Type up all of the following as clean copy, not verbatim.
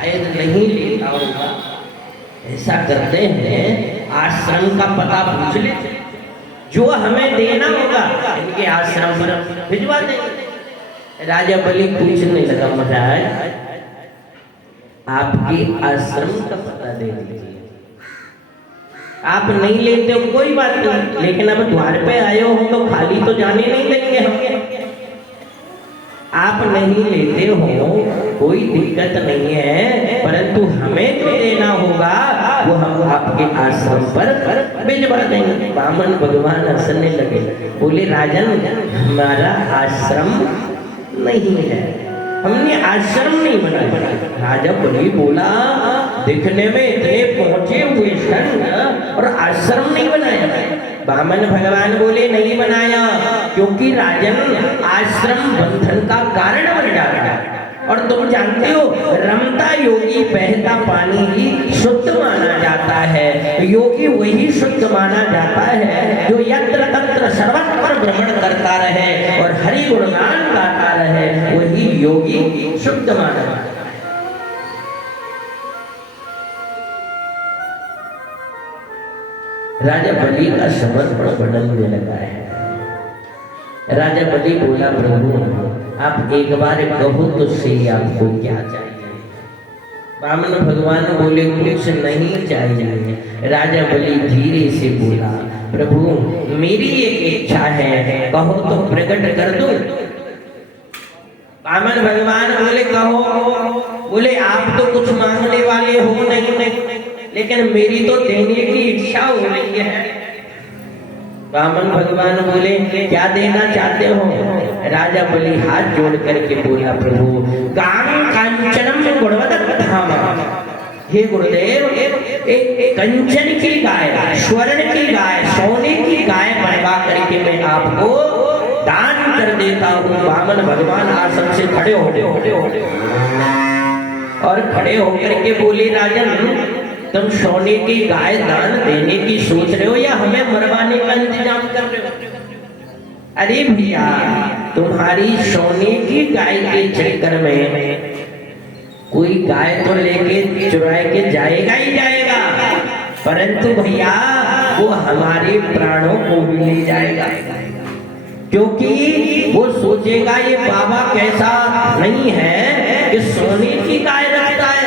शायद नहीं लेता होगा। ऐसा करते हैं, आश्रम का पता पूछ लेते, जो हमें देना होगा इनके आश्रम पर भिजवा देंगे। राजा बलि पूछने लगा, महाराज आपके आश्रम का पता दे दीजिए। आप नहीं लेते हो कोई बात नहीं, लेकिन अब द्वार पे आए हो तो खाली तो जाने नहीं देंगे हम। आप नहीं लेते हो कोई दिक्कत नहीं है, परंतु हमें जो देना होगा वो हम आपके आश्रम पर भिजवा देंगे। बामन भगवान हंसने लगे, बोले राजन हमारा आश्रम नहीं है, हमने आश्रम नहीं बनाया। राजा बलि बोला, दिखने में इतने पहुंचे हुए सन और आश्रम नहीं बनाया। बामन भगवान बोले नहीं बनाया, क्योंकि राजन आश्रम बंधन का कारण बन जाता है। और तुम जानते हो रमता योगी बहता पानी ही शुद्ध माना जाता है। योगी वही शुद्ध माना जाता है जो यत्र तत्र सर्वत्र भ्रमण करता रहे और हरि गुणगान गाता रहे, वही योगी शुद्ध माना जाता है। राजा बलि का समर्पण बदलने लगा है। राजा बलि बोला, प्रभु आप एक बार कहो तो सही आपको क्या चाहिए। बामन भगवान बोले कुछ नहीं चाहिए। राजा बलि धीरे से बोला, प्रभु मेरी एक इच्छा है, कहो तो प्रकट कर दूं। बामन भगवान बोले कहो। बोले आप तो कुछ मांगने वाले हो नहीं, लेकिन मेरी तो देने की इच्छा हो रही है। बामन भगवान बोले क्या देना चाहते हो। राजा बलि हाथ जोड़ करके बोला, प्रभु गां कांचनम गुणवत्तम, हे गुरुदेव एक कंचन की गाय, स्वर्ण की गाय, सोने की गाय बनवा करके मैं आपको दान कर देता हूँ। बामन भगवान आसन से खड़े हो और खड़े होकर के बोले, राजन तुम सोने की गाय दान देने की सोच रहे हो या हमें मरवाने का इंतजाम कर रहे हो। अरे भैया तुम्हारी सोने की गाय के चक्कर में कोई गाय तो लेके चुराए के जाएगा ही जाएगा, परंतु भैया वो हमारे प्राणों को भी ले जाएगा, क्योंकि वो सोचेगा ये बाबा कैसा नहीं है कि सोने की गाय रखता है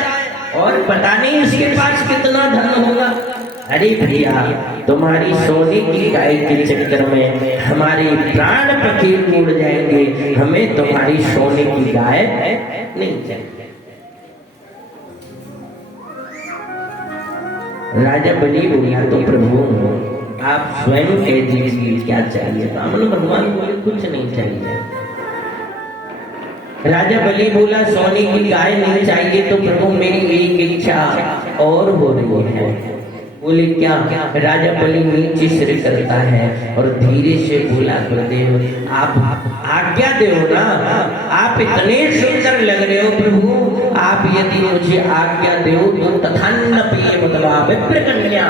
और पता नहीं इसके पास कितना धन होगा। अरे भैया तुम्हारी सोने की गाय के चक्कर में हमारे प्राण पखेरु उड़ जाएंगे, हमें तुम्हारी सोने की गाय नहीं चाहिए। राजा बलि बोला, तो प्रभु आप स्वयं कह दीजिए क्या चाहिए। बामन भगवान बोले कुछ नहीं चाहिए। राजा बलि बोला सोने की गाय नहीं चाहिए, तो प्रभु मेरी एक इच्छा और हो रही है। बोले क्या। राजा बलि नीचे सिर करता है और धीरे से बोला, गुरुदेव आप आज्ञा दो ना, आप इतने सुंदर लग रहे हो प्रभु, आप यदि मुझे आज्ञा दो तो तथान्नपि मतलब विप्र कन्या।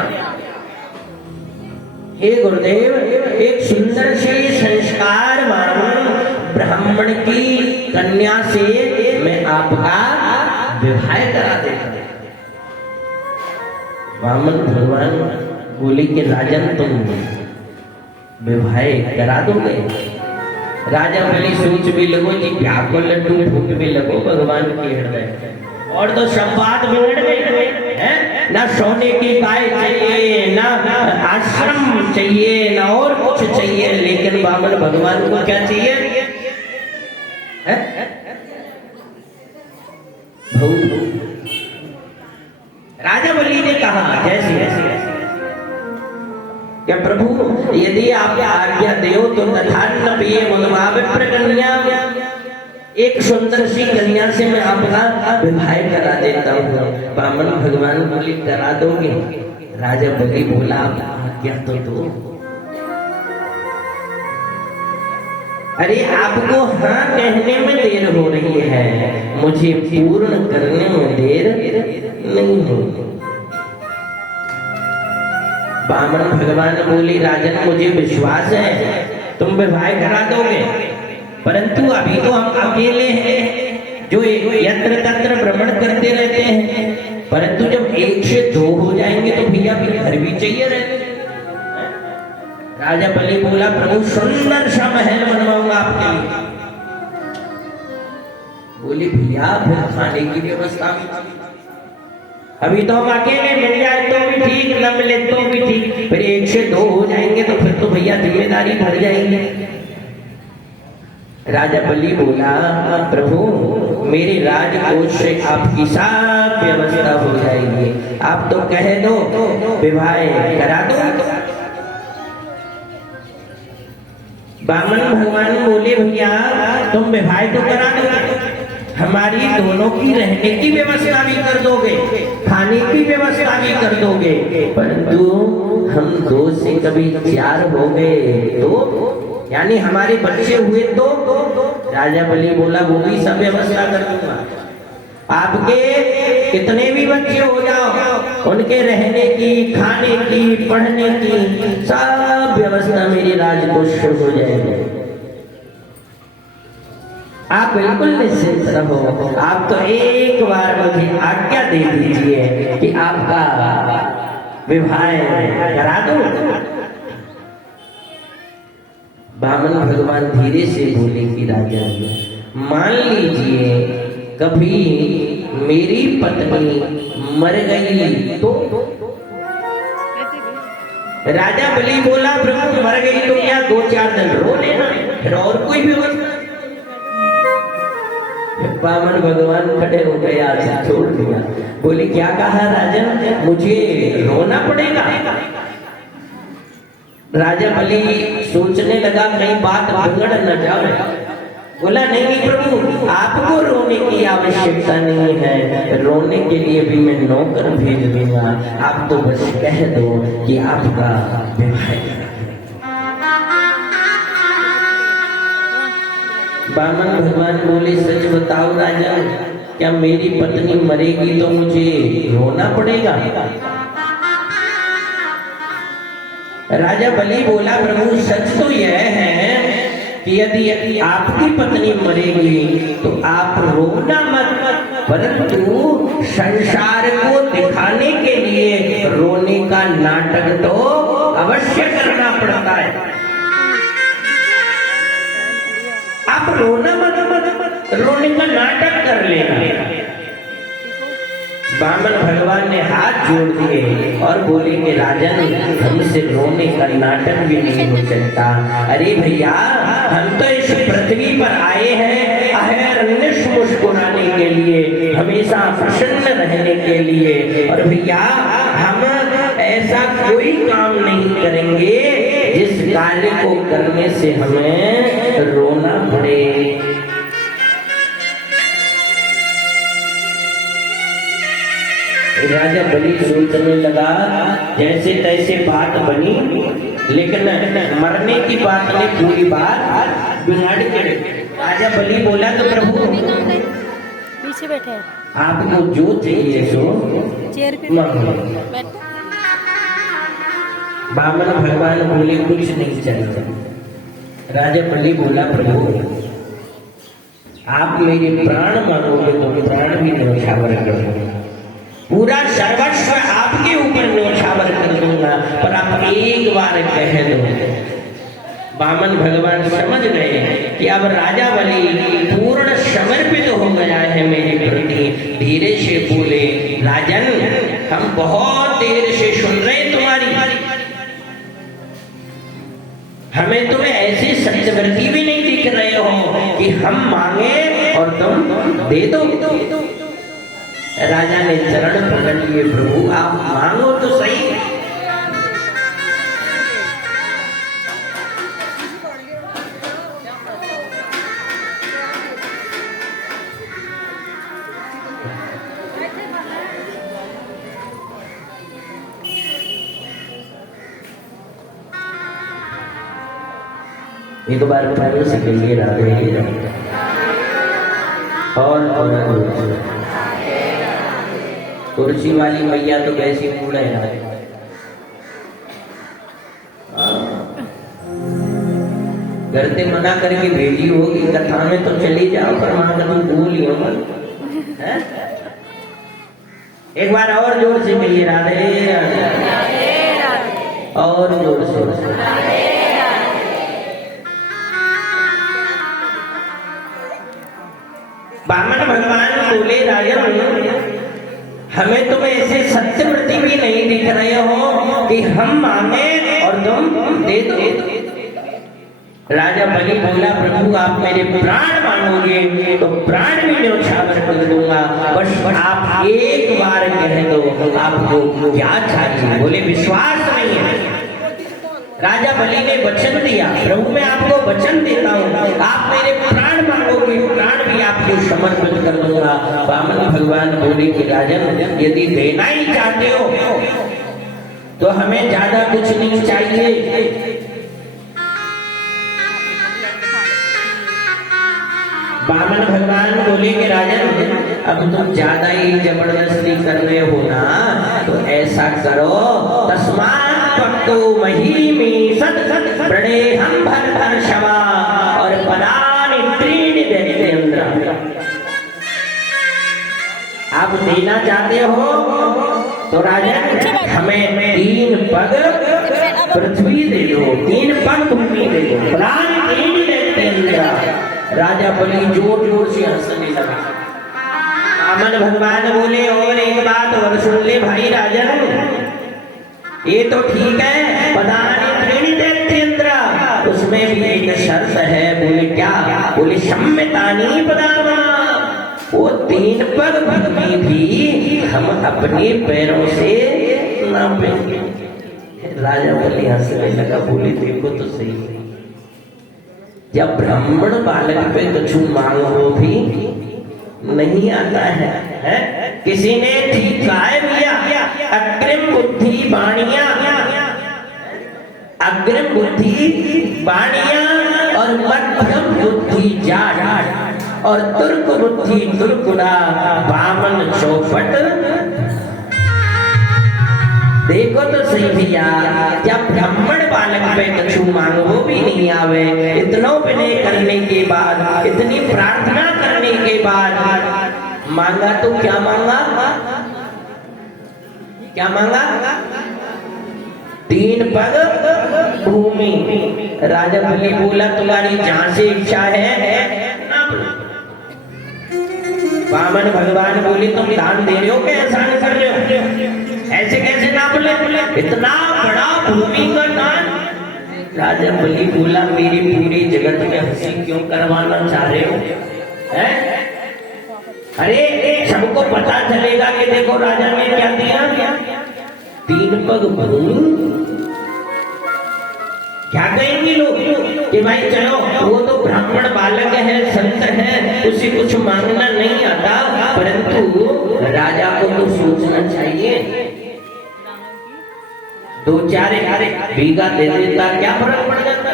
हे गुरुदेव एक सुंदर से संस्कारवान ब्राह्मण की कन्या से मैं आपका विवाह करा देता। वामन भगवान बोले कि राजन तुम विवाह करा दोगे। राजा बलि सोच भी लगो जी, ब्याह को लड्डू फूट भी लगो भगवान के हृदय, और तो सब बात बिगड़ गई है। ना सोने की गाय चाहिए, ना आश्रम चाहिए, ना और कुछ चाहिए, लेकिन वामन भगवान को क्या चाहिए। राजा बलि ने कहा जैसे क्या प्रभु यदि आप आज्ञा दो तो तथान्नपि विप्र कन्या, एक सुंदर सी कन्या से मैं आपका विवाह करा देता हूँ। बामन भगवान बोले करा दोगे। राजा बलि बोला आज्ञा तो दो। अरे आपको हाँ कहने में देर हो रही है, मुझे पूर्ण करने में देर नहीं होगी। बामन भगवान बोले राजन मुझे विश्वास है तुम विवाह करा दोगे, परंतु अभी तो हम अकेले हैं, जो यत्र तत्र भ्रमण करते रहते हैं, परंतु जब 1 से 2 हो जाएंगे तो भैया फिर घर भी चाहिए रहते। राजा बलि बोला, प्रभु सुंदर सा महल बनवाऊंगा आपके लिए। बोले भैया फिर खाने की व्यवस्था भी, अभी तो हम अकेले मिल जाए तो भी ठीक, न मिले तो भी ठीक, फिर 1 से 2 हो जाएंगे तो फिर तो भैया जिम्मेदारी बढ़ जाएंगे। राजा बलि बोला, प्रभु मेरे राजकोष से आपकी सब व्यवस्था हो जाएगी, आप तो कह दो विवाह करा दो। बामन भगवान बोले, भैया तुम विवाह तो करा दो, हमारी दोनों की रहने की व्यवस्था भी कर दोगे, खाने की व्यवस्था भी कर दोगे, परंतु हम 2 से कभी 4 हो गए तो, यानी हमारे बच्चे हुए तो। राजा बलि बोला, वो भी सब व्यवस्था कर दूंगा, आपके कितने भी बच्चे हो जाओ, उनके रहने की, खाने की, पढ़ने की सब व्यवस्था मेरी राजकोष से हो जाएगी, आप बिल्कुल निश्चिंत रहो। आप तो एक बार मुझे आज्ञा दे दीजिए कि आपका विवाह करा दो। बामन भगवान धीरे से बोले कि राजा मान लीजिए कभी मेरी पत्नी मर गई तो। राजा बलि बोला, प्रभु मर गई तो क्या 2-4 दिन रो लेना, फिर और कोई व्यवस्था। बामन भगवान खड़े हो गए, आज छोड़ दिया। बोले, क्या कहा राजन, मुझे रोना पड़ेगा? राजा बलि सोचने लगा कहीं बात बिगड़ न जाए। बोला, नहीं प्रभु, आपको रोने की आवश्यकता नहीं है, रोने के लिए भी मैं नौकर भेज दूंगा, आप तो बस कह दो कि आपका विवाह। बामन भगवान बोले, सच बताओ राजा, क्या मेरी पत्नी मरेगी तो मुझे रोना पड़ेगा? राजा बलि बोला, प्रभु सच तो यह है कि यदि आपकी पत्नी मरेगी तो आप रोना मत, परंतु संसार को दिखाने के लिए रोने का नाटक तो अवश्य करना पड़ता है। आप रोना मत, रोने का नाटक कर लेना। बामन भगवान ने हाथ जोड़ दिए और बोले कि राजन, हमसे रोने का नाटक भी नहीं हो सकता। अरे भैया, हम तो इस पृथ्वी पर आए हैं अहरनिश मुस्कुराने के लिए, हमेशा प्रसन्न रहने के लिए, और भैया हम ऐसा कोई काम नहीं करेंगे जिस कार्य को करने से हमें रोना पड़े। राजा बलि सोचने लगा, जैसे तैसे बात बनी, लेकिन मरने की बात ने पूरी बात बिगाड़ के। राजा बलि बोला, तो प्रभु पीछे बैठे, आपको जो चाहिए सो चेयर पे बैठ। बामन भगवान बोले, कुछ नहीं चाहिए। राजा बलि बोला, प्रभु आप मेरे प्राण मांगोगे तो प्राण भी न्यौछावर कर दूंगा, पूरा सर्वस्व आपके ऊपर न्यौछावर कर दूंगा, पर आप एक बार कह दो। बामन भगवान समझ गए कि अब राजा बलि पूर्ण समर्पित हो गया है मेरे प्रति। धीरे से बोले, राजन, हम बहुत देर से सुन रहे तुम्हारी, हमें तुम्हें ऐसे सत्यव्रती भी नहीं दिख रहे हो कि हम मांगे और तुम दे दो। राजा ने चरण पकड़ लिए, प्रभु आप मांगो तो सही। एक बार प्रेम से कहिए, राधे और कुर्सी वाली मैया तो वैसी मूड है। घर से मना करके भेजी होगी, कथा में तो चली जाओ पर वहां का तुम भूल हो मत, हैं? एक बार और जोर से कहिए राधे राधे, और जोर से वामन भगवान बोले राजन, हमें तुम ऐसे सत्यव्रती भी नहीं दिख रहे हो कि हम मांगे और तुम दे दो। राजा बलि बोला, प्रभु आप मेरे प्राण मांगोगे तो प्राण भी न्योछावर कर दूंगा, बस आप एक बार कह दो आपको क्या चाहिए। बोले विश्वास नहीं है। राजा बलि ने वचन दिया, प्रभु मैं आपको वचन देता हूँ, आप मेरे प्राण मांगोगे प्राण भी आपको समर्पित कर दूंगा। वामन भगवान बोले कि राजन यदि देना ही चाहते हो तो हमें ज्यादा कुछ नहीं चाहिए। वामन भगवान बोले कि राजन अब तुम ज्यादा ही जबरदस्ती कर रहे हो ना, तो ऐसा करो, तस्मात् भक्तो महीमी सत सत प्रणे हम भर भर क्षमा और पदानि त्रीणि दैत्येन्द्र। आप देना चाहते हो तो राजन हमें 3 पग पृथ्वी दे दो, 3 पग भूमि दे दो, पदानि त्रीणि दैत्येन्द्र। राजा बलि जोर जोर से हंसने लगा। वामन भगवान बोले और एक बात और सुन ले भाई राजन, ये तो ठीक है, पदानि त्रीणि दैत्येन्द्र, उसमें भी एक शर्त है। बोले क्या? बोले सम्मितानि पदामा, वो 3 पग भूमि भी हम अपने पैरों से नापेंगे। राजा बलि हंसने लगा, बोले देखो तो सही, जब ब्राह्मण बालक पे कछु मांगो भी नहीं आता है? किसी ने ठीक गाय दिया, अग्रिम बुद्धि बाणिया, अग्रिम बुद्धि बाणिया और मध्यम बुद्धि जाट और तुर्क बुद्धि तुर्कुड़ा, वामन चौपट। देखो तो सही भैया, जब ब्राह्मण बालक पे कछु मांगो भी नहीं आवे, इतना विनय करने के बाद, इतनी प्रार्थना करने के बाद मांगा तो क्या मांगा? क्या मांगा? 3 पग भूमि। राजा बलि बोला तुम्हारी जहां से इच्छा है। वामन भगवान बोले तुम दान दे रहे हो क्या एहसान कर रहे हो? ऐसे कैसे ना बोले, इतना बड़ा भूमि का दान। राजा बलि बोला मेरी पूरी जगत में हंसी क्यों करवाना चाह रहे हो? अरे सबको पता चलेगा कि देखो राजा ने क्या दिया, 3 पग भूमि। क्या कहेंगे लोग कि भाई चलो वो तो ब्राह्मण बालक है, संत है, उसे कुछ मांगना नहीं आता, परंतु राजा को तो सोचना चाहिए। 2-4 बीघा दे देता क्या फर्क पड़ जाता?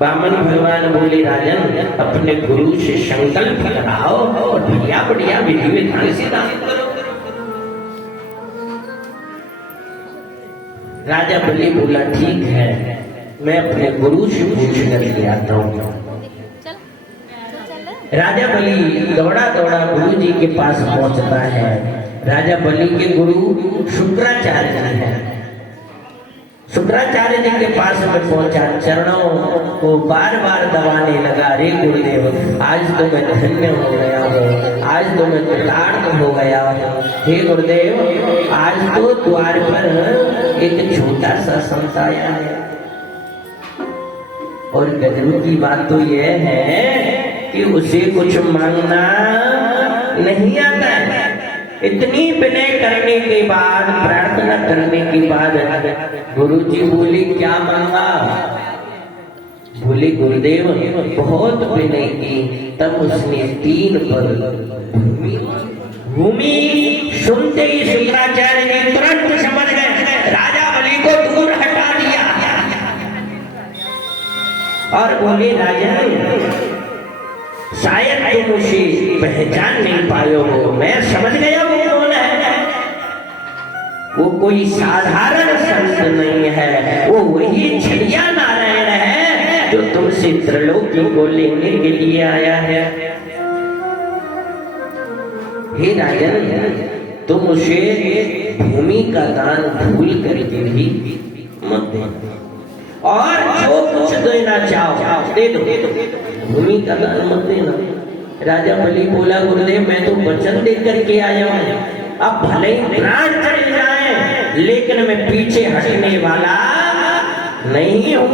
वामन भगवान बोले राजन अपने गुरु से संकल्प लगाओ और बढ़िया बढ़िया विधि विधान से दान करो। राजा बलि बोला ठीक है, मैं अपने गुरु से पूछ कर ले आता हूँ। राजा बलि दौड़ा दौड़ा गुरु जी के पास पहुंचता है। राजा बलि के गुरु शुक्राचार्य जी हैं। शुक्राचार्य जी के पास में पहुंचा, चरणों को बार बार दबाने लगा। अरे गुरुदेव आज तो मैं धन्य हो गया हूँ, आज तो मैं कृतार्थ हो गया हूँ। हे गुरुदेव आज तो द्वार पर एक छोटा सा संत आया है, और गजब की बात तो यह है कि उसे कुछ मांगना नहीं आता है। इतनी विनय करने के बाद, प्रार्थना करने के बाद गुरु जी बोले क्या मांगा? बोले गुरुदेव बहुत विनय की, तब उसने 3 पग भूमि। सुनते ही शुक्राचार्य जी तुरंत समझ गए, राजा बलि को दूर हटा दिया और बोले राजन शायद तुम उसे पहचान नहीं पाए हो, मैं समझ गया वो कौन है। वो कोई साधारण संत नहीं है, वो वही छड़िया नारायण है जो तुमसे त्रिलोकी को लेने के लिए आया है। हे राजन, तुम उसे भूमि का दान भूल करके भी मत देना, और जो कुछ देना चाहो दे दो, भूमि का दान मत देना। राजा बलि बोला, गुरुदेव मैं तो वचन दे करके आया हूं, अब भले ही प्राण चले जाए लेकिन मैं पीछे हटने वाला नहीं हूं।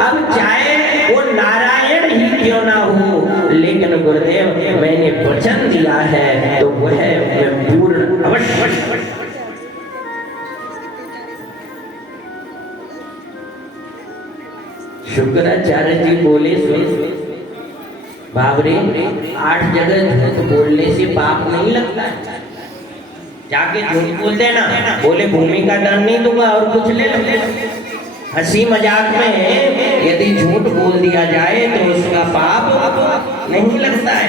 अब चाहे वो नारायण ही क्यों ना हो, लेकिन गुरुदेव मैंने वचन दिया है तो वह मैं पूर्ण अवश्य। शुक्राचार्य जी बोले, सुन बाबरे, 8 जगह झूठ बोलने से पाप नहीं लगता है, जाके झूठ बोलते ना, बोले भूमि का दान नहीं दूंगा और कुछ ले लो। हंसी मजाक में यदि झूठ बोल दिया जाए तो उसका पाप नहीं लगता है।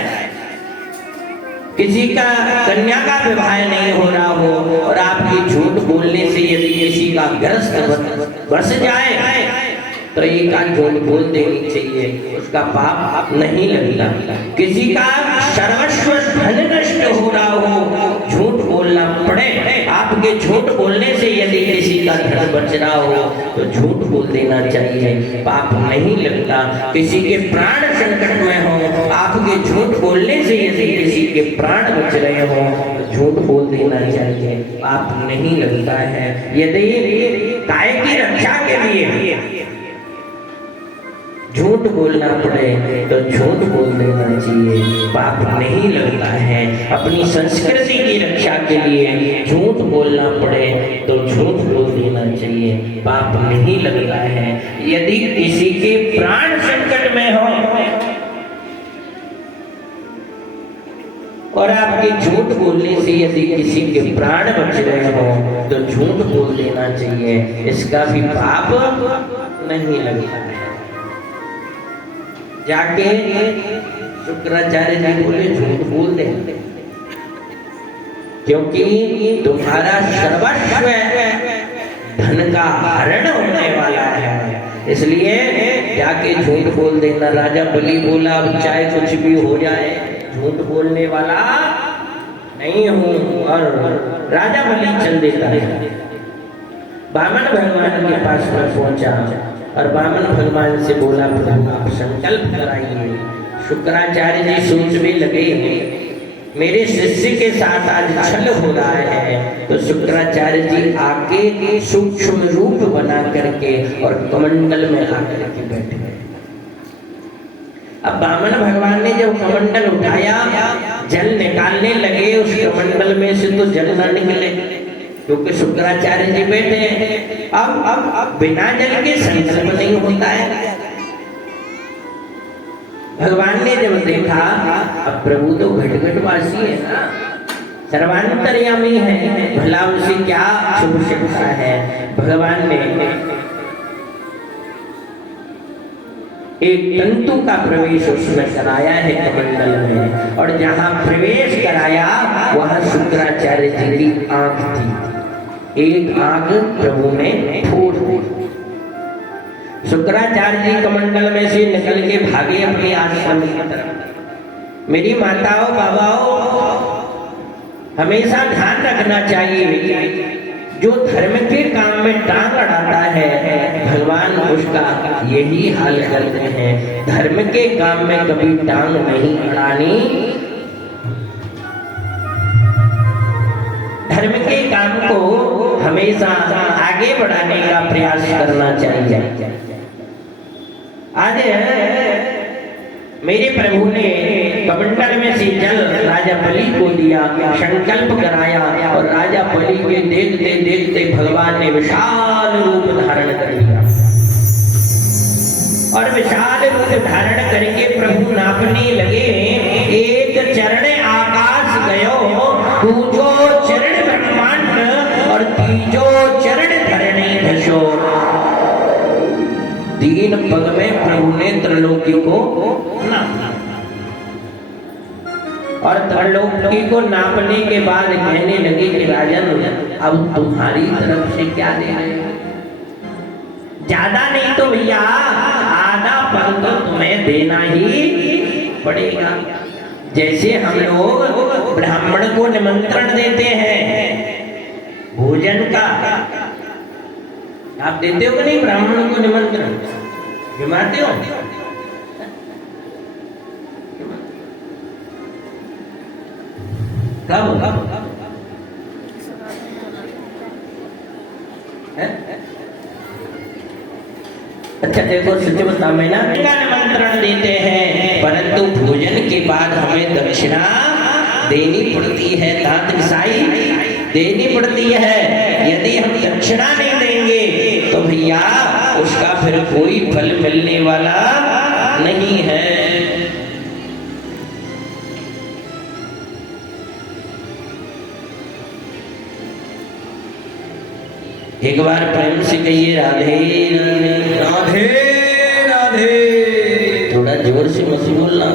किसी का कन्या का विवाह नहीं हो रहा हो और आपकी झूठ बोलने से यदि किसी का ग्रस्त बस जाए तो एक आध झूठ बोल देनी चाहिए, उसका पाप नहीं लगता। किसी का सर्वस्व धन नष्ट हो रहा हो, झूठ बोलना पड़े, आपके झूठ बोलने से यदि किसी का धन बच रहा हो तो झूठ बोल देना चाहिए, पाप नहीं लगता। किसी के प्राण संकट में हो, आपके झूठ बोलने से यदि किसी के प्राण बच रहे हो तो झूठ बोल देना चाहिए, पाप नहीं लगता है। यदि काय की रक्षा के लिए झूठ बोलना पड़े तो झूठ बोल देना चाहिए, पाप नहीं लगता है। अपनी संस्कृति की रक्षा के लिए झूठ बोलना पड़े तो झूठ बोल देना चाहिए, पाप नहीं लगता है। यदि किसी के प्राण संकट में हो और आपके झूठ बोलने से यदि किसी के प्राण बच रहे हो तो झूठ बोल देना चाहिए, इसका भी पाप नहीं लगता है। जाके शुक्राचार्य जी बोले, झूठ बोल दे, क्योंकि तुम्हारा सर्वस्व धन का हरण होने वाला है, इसलिए जाके झूठ बोल देना। राजा बलि बोला, अब चाहे कुछ भी हो जाए झूठ बोलने वाला नहीं हूं, और राजा बलि चल देता है। बामन भगवान के पास में पहुंचा और बामन भगवान से बोला, प्रभु आप संकल्प कराइए। शुक्राचार्य जी सोचने लगे, मेरे शिष्य के साथ आज छल हो रहा है, तो शुक्राचार्य जी आके सूक्ष्म रूप बना करके और कमंडल में आकर के बैठ गए। अब बामन भगवान ने जब कमंडल उठाया, जल निकालने लगे, उस कमंडल में से तो जल न निकले, क्योंकि शुक्राचार्य जी बैठे हैं। अब बिना जल के संकल्प नहीं होता है। भगवान ने जब देखा, अब प्रभु तो घट-घटवासी है ना, सर्वांतर्यामी है, भला उसे क्या शुभ शिक्षा है। भगवान ने एक तंतु का प्रवेश उसमें कराया है कमंडल में, और जहां प्रवेश कराया वहां शुक्राचार्य जी की आंख थी, एक आंख प्रभु ने फोड़ दी। शुक्राचार्य जी कमंडल में से निकल के भागे अपने आश्रम की तरफ। मेरी माताओं बाबाओं, हमेशा ध्यान रखना चाहिए, जो धर्म के काम में टांग अड़ाता है भगवान उसका यही हाल करते हैं। धर्म के काम में कभी टांग नहीं अड़ानी, धर्म के काम को हमेशा आगे बढ़ाने का प्रयास करना चाहिए। आज मेरे प्रभु ने कमंडल में से जल राजा बलि को दिया, संकल्प कराया, और राजा बलि के देखते देखते भगवान ने विशाल रूप धारण कर लिया, और विशाल रूप धारण करके प्रभु नापने लगे। एक चरण आकाश गयो, दूजो चरण ब्रह्मांड, और तीजो चरण धरणी धसो। 3 पग में प्रभु ने त्रिलोकी को नापा, और त्रैलोकी को नापने के बाद कहने लगे कि राजन अब तुम्हारी तरफ से क्या दे रहे हो? ज्यादा नहीं तो भैया आधा फल तो तुम्हें देना ही पड़ेगा। जैसे हम लोग ब्राह्मण को निमंत्रण देते हैं भोजन का, आप देते हो कि नहीं ब्राह्मण को निमंत्रण? जमाते हो? कब? अच्छा देखो सच बता, मैं ना निमंत्रण देते हैं परंतु भोजन के बाद हमें दक्षिणा देनी पड़ती है, दांत मिसाई देनी पड़ती है। यदि हम दक्षिणा नहीं देंगे तो भैया उसका फिर कोई फल मिलने वाला नहीं है। एक बार प्रेम से कहिए राधे राधे राधे। थोड़ा जोर से मत बोलना,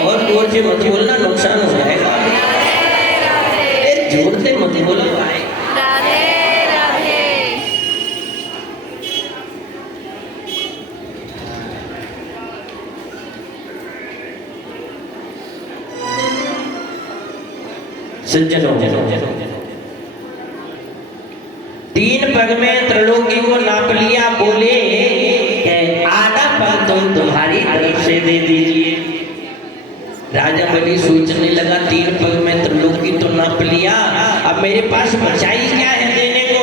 और जोर से मत बोलना, नुकसान हो जाएगा। जोर से मत बोलो भाई। सज्जनों, 3 पग में त्रैलोकी को नाप लिया, बोले आधा पग तुम्हारी तरफ से दे दीजिए। राजा बलि सोचने लगा 3 पग में त्रैलोकी तो नाप लिया, अब मेरे पास बचाई क्या है देने को?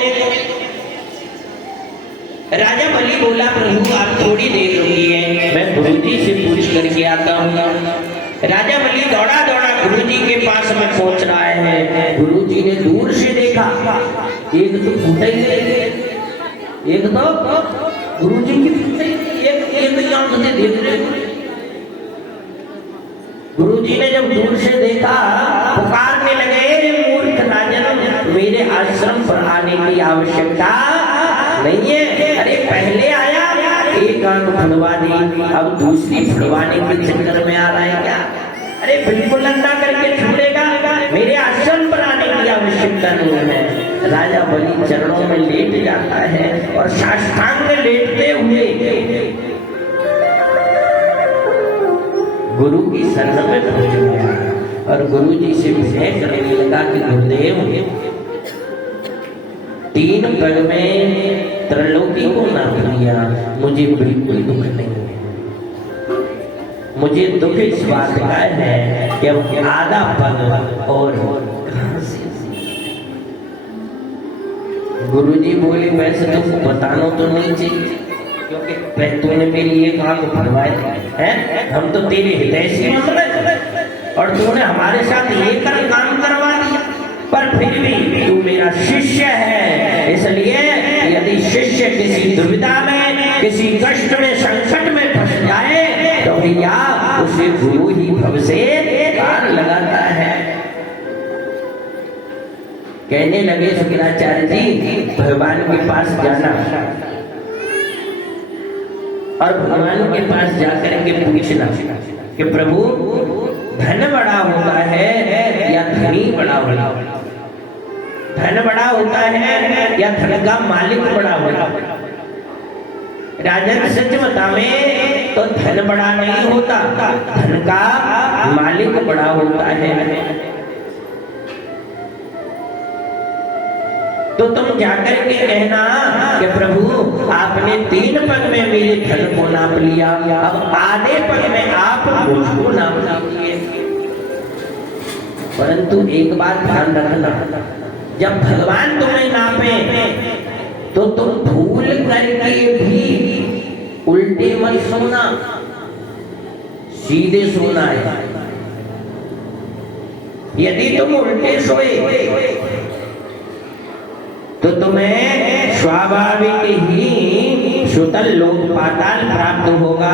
राजा बलि बोला प्रभु आप थोड़ी देर रुकिए, मैं गुरुजी से पूछ करके आता हूँ। राजा बलि दौड़ा दौड़ा गुरुजी के पास में पहुंच रहा है। गुरुजी ने दूर से देखा, एक तो फूटा ही नहीं, एक तो गुरुजी की एक आंख से देख रहे। गुरुजी ने जब दूर से देखा पुकारने लगे, मूर्ख राजन मेरे आश्रम पर आने की आवश्यकता नहीं है। अरे पहले आया एक आंख फुलवा दी, अब दूसरी फुलवाने के चक्कर में आ रहा है क्या? अरे बिल्कुल अंधा करके छोड़ेगा, मेरे आश्रम पर आने की आवश्यकता नहीं है। राजा बलि चरणों में लेट जाता है और साष्टांग में लेटते हुए गुरु की शरण में पहुंच गया और गुरु जी से विनय करने लगा कि गुरुदेव 3 पग में त्रैलोकी को नाप लिया, मुझे बिल्कुल दुख नहीं है। मुझे दुख इस बात का है कि अब आधा पग और गुरुजी बोले वैसे तो बताना तो नहीं चाहिए, क्योंकि तूने मेरी एक आंख फरमाया है, हम तो तेरे हृदय से मतलब, और तूने हमारे साथ ये काम करवा दिया, पर फिर भी तू मेरा शिष्य है, इसलिए यदि शिष्य किसी दुविधा में, किसी कष्ट में, संकट में फंस जाए तो भैया उसे गुरु ही भव से पार लगाता है। कहने लगे शुक्राचार्य जी भगवान के पास जाना और भगवान के पास जाकर के पूछना कि प्रभु धन बड़ा होता है या धनी बड़ा होता है? धन बड़ा होता है या धन का मालिक बड़ा होता है? राजन सच बतावे तो धन बड़ा नहीं होता, धन का मालिक बड़ा होता है। तो तुम जाकर के कहना कि प्रभु आपने 3 पग में मेरे धन को नाप लिया, अब आधे पग में आप मुझको नाप लीजिए। परंतु एक बात ध्यान रखना, जब भगवान तुम्हें नापे तो तुम भूल करके भी उल्टे मत सोना, सीधे सोना है। यदि तुम उल्टे सोए तो तुम्हें स्वाभाविक ही सुतल लोक पाताल प्राप्त होगा,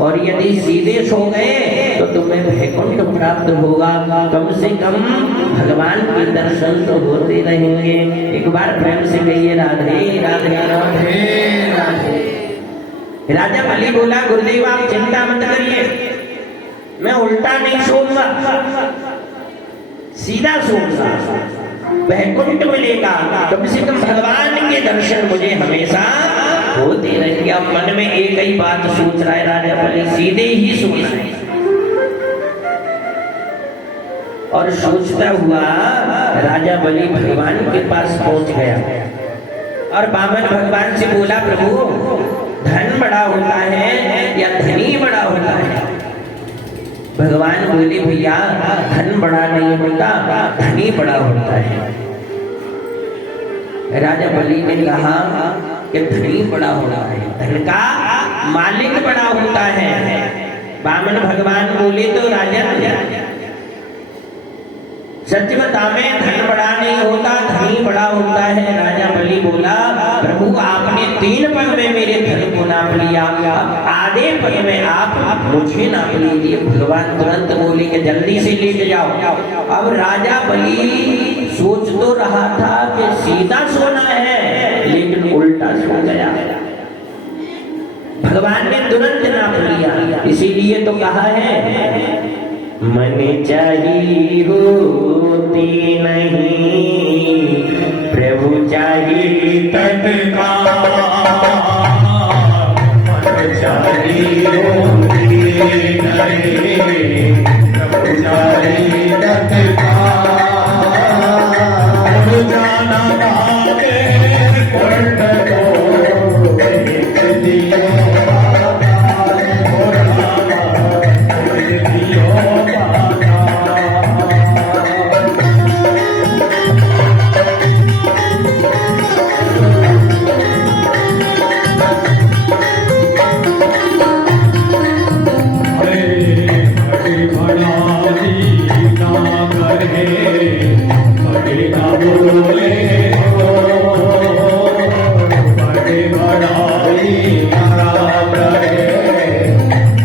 और यदि सीधे सो गए तो तुम्हें वैकुंठ प्राप्त होगा। कम से कम भगवान के दर्शन तो होते रहेंगे। एक बार प्रेम से कहिए राधे राधे राधे राधे। राजा बलि बोला गुरुदेव आप चिंता मत करिए, मैं उल्टा नहीं सोऊंगा, सीधा सोऊंगा, वैकुंठ मिलेगा। कम से कम भगवान के दर्शन मुझे हमेशा होते रहेंगे। अब मन में एक ही बात सोच रहा है राजा बलि, सीधे ही सोना है। और सोचता हुआ राजा बलि भगवान के पास पहुंच गया और वामन भगवान से बोला, प्रभु धन बड़ा होता है या धनी बड़ा होता है? भगवान बोले, भैया धन बड़ा नहीं होता, धनी बड़ा होता है। राजा बलि ने कहा कि धनी बड़ा होता है, धन का मालिक बड़ा होता है। वामन भगवान बोले, तो राजा सच बता, में धन बड़ा नहीं होता, धनी बड़ा होता है। राजा बलि बोला, प्रभु आपने 3 पल में मेरे धन को नाप लिया, आधे पल में आप मुझे नाप लीजिए। भगवान तुरंत बोले कि जल्दी से लेके जाओ। अब राजा बलि सोच तो रहा था कि सीधा सोना है, लेकिन उल्टा सो गया। भगवान ने तुरंत नाप लिया। इसीलिए तो कहा है, मन चाहिए होती नहीं, प्रभु चाहिए तत्काल। मन चाहिए होती नहीं, प्रभु चाहिए तत्काल। जाना भागे कोर्ट को एक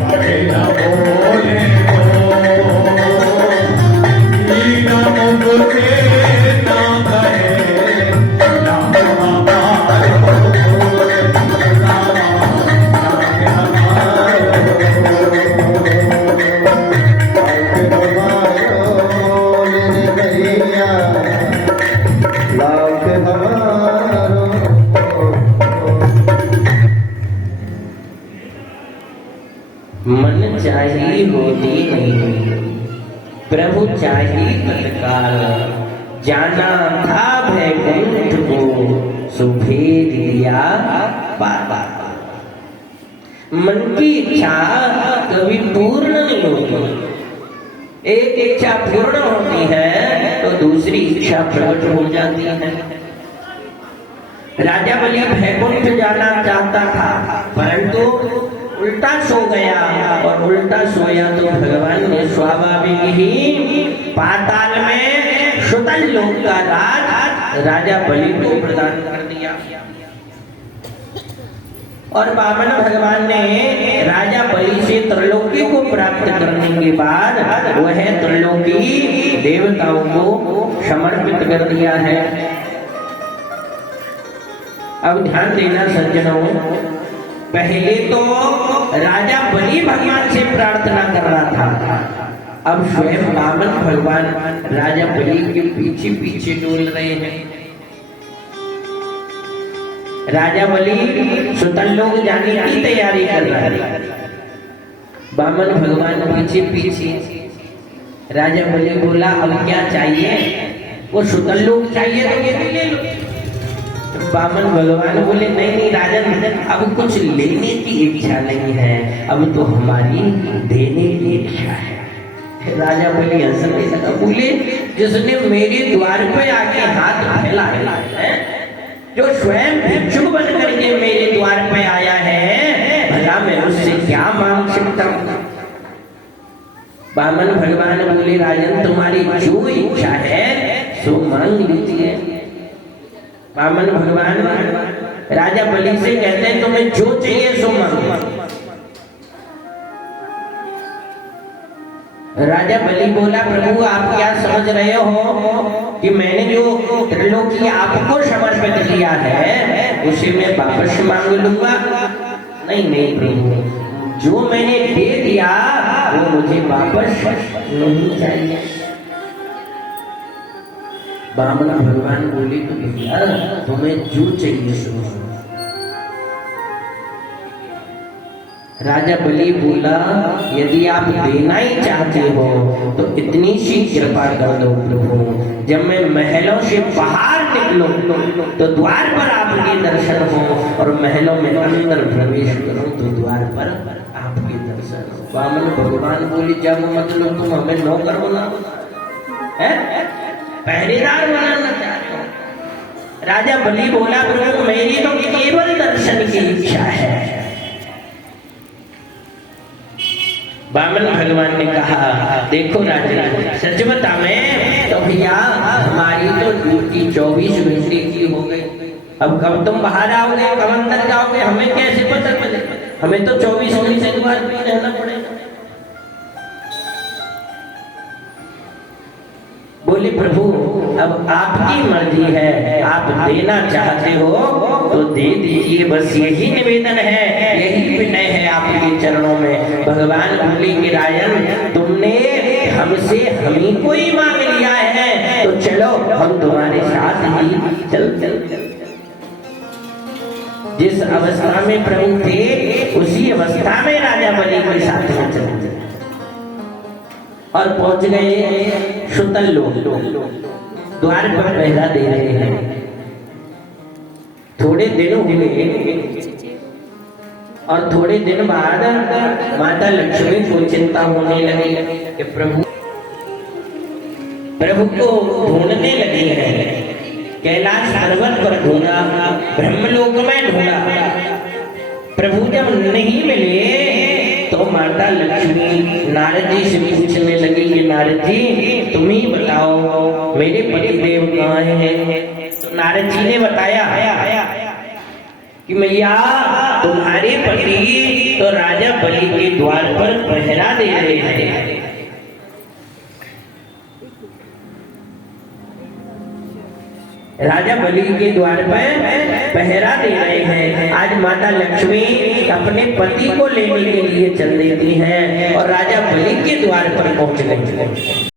दिया मन चाहिए होती नहीं, प्रभु चाहिए तत्काल। जाना था वैकुंठ को, सुभेद दिया पाता। मन की इच्छा कभी पूर्ण नहीं होती। एक इच्छा पूर्ण होती है तो दूसरी इच्छा प्रकट हो जाती है। राजा बलि वैकुंठ जाना चाहता था, परंतु उल्टा सो गया, और उल्टा सोया तो भगवान ने स्वाभाविक ही पाताल में शुतल लोक का राज राजा बलि को प्रदान कर दिया। और वामन भगवान ने राजा बलि से त्रिलोकी को प्राप्त करने के बाद वह त्रिलोकी देवताओं को समर्पित कर दिया है। अब ध्यान देना सज्जनों, पहले तो राजा बलि भगवान से प्रार्थना कर रहा था, अब स्वयं वामन भगवान राजा बलि के पीछे पीछे डोल रहे हैं। राजा बलि सुतल लोग जाने की तैयारी कर रहा है, वामन भगवान पीछे पीछे। राजा बलि बोला, अब क्या चाहिए? वो सुतल लोग चाहिए तो ये ले लो। वामन भगवान बोले, नहीं नहीं राजन, अब कुछ लेने की इच्छा नहीं है, अब तो हमारी देने की इच्छा है। राजा बलि हंसने लगा, बोले, जिसने मेरे द्वार पे आके हाथ फैला है, जो स्वयं भिक्षुक बन करके मेरे द्वार पे आया है, भला मैं उससे क्या मांग सकता हूँ? वामन भगवान बोले, राजन तुम्हारी जो इच्छा है सो मांग लीजिए। वामन भगवान राजा बलि से कहते हैं, तुम्हें जो चाहिए सो मांगो। राजा बलि बोला, प्रभु आप क्या समझ रहे हो कि मैंने जो त्रिलोकी आपको समर्पित किया है उसे मैं वापस मांग लूंगा? नहीं नहीं प्रभु, जो मैंने दे दिया वो मुझे वापस नहीं चाहिए। बामन भगवान बोले तो भैया तुम्हें जो चाहिए सो। राजा बलि बोला यदि आप देना ही चाहते हो तो इतनी सी कृपा कर दो प्रभु, जब मैं महलों से बाहर निकलूं तो द्वार पर आपके दर्शन हो, और महलों में अंदर प्रवेश करूं तो द्वार पर आपके दर्शन हो। बामन भगवान बोले जब मतलब तुम हमें नौकर बनाओ, पहरेदार बनाना चाहते हो। राजा बलि बोला प्रभु मेरी तो केवल दर्शन की इच्छा है। बामन भगवान ने कहा देखो राजा सच बता मैं तो भैया हमारी तो ड्यूटी 24 घंटे की हो गई, अब कब तुम बाहर आओगे कब अंदर जाओगे हमें कैसे पता चले, हमें तो 24 घंटे द्वार पे रहना पड़ेगा। बोले प्रभु अब आपकी मर्जी है, आप देना चाहते हो तो दे दीजिए, बस यही निवेदन है, यही विनय है आपके चरणों में। भगवान बोले कि राजन तुमने हमसे हमी को ही मांग लिया है तो चलो हम तुम्हारे साथ ही चल। जिस अवस्था में प्रभु थे उसी अवस्था में राजा बलि के साथ में चले और पहुंच गए सुतल लोग, द्वार पर पहरा दे रहे हैं। थोड़े दिन हुए और थोड़े दिन बाद माता लक्ष्मी को चिंता होने लगी कि प्रभु को ढूंढने लगी है। कैलाश पर्वत पर ढूंढा, ब्रह्मलोक में ढूंढा, प्रभु जब नहीं मिले तो माता लक्ष्मी नारद जी से पूछने लगी कि नारद जी तुम ही बताओ मेरे पतिदेव कहाँ हैं। तो नारद जी ने बताया कि मैया तुम्हारे पति तो राजा बलि के द्वार पर पहरा दे रहे हैं। राजा बलि के द्वार पर पहरा दे रहे हैं। आज माता लक्ष्मी अपने पति को लेने के लिए चल देती हैं और राजा बलि के द्वार पर पहुंच गई।